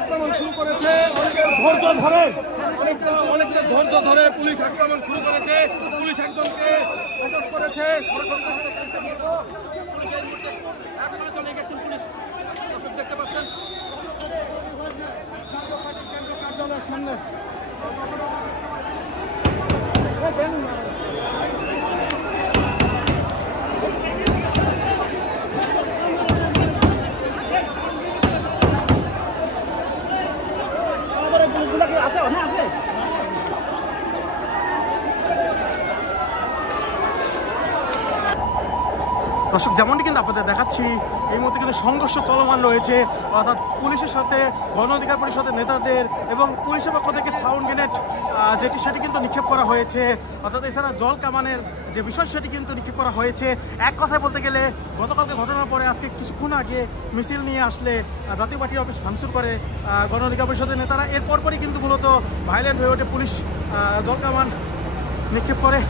আক্রমণ শুরু করেছে, অনেকটা ধৈর্য ধরে পুলিশ আক্রমণ শুরু করেছে। পুলিশ একজনকে আটক করেছে। চলে গেছেন পুলিশ, দেখতে পাচ্ছেন কার্যালয়ের সামনে। দর্শক, যেমনটি কিন্তু আপনাদের দেখাচ্ছি, এই মুহূর্তে কিন্তু সংঘর্ষ চলমান রয়েছে, অর্থাৎ পুলিশের সাথে গণ অধিকার পরিষদের নেতাদের এবং পুলিশের পক্ষ থেকে সাউন্ড গ্রেনেড সেটি কিন্তু নিক্ষেপ করা হয়েছে, অর্থাৎ এছাড়া জল কামানের যে বিষয় সেটি কিন্তু নিক্ষেপ করা হয়েছে। এক কথায় বলতে গেলে গতকালকে ঘটনার পরে আজকে কিছুক্ষণ আগে মিছিল নিয়ে আসলে জাতীয় পার্টির অফিস ভাঙচুর করে গণ অধিকার পরিষদের নেতারা। এর পরপরই কিন্তু মূলত ভায়োলেন্ট হয়ে ওঠে, পুলিশ জল কামান নিক্ষেপ করে।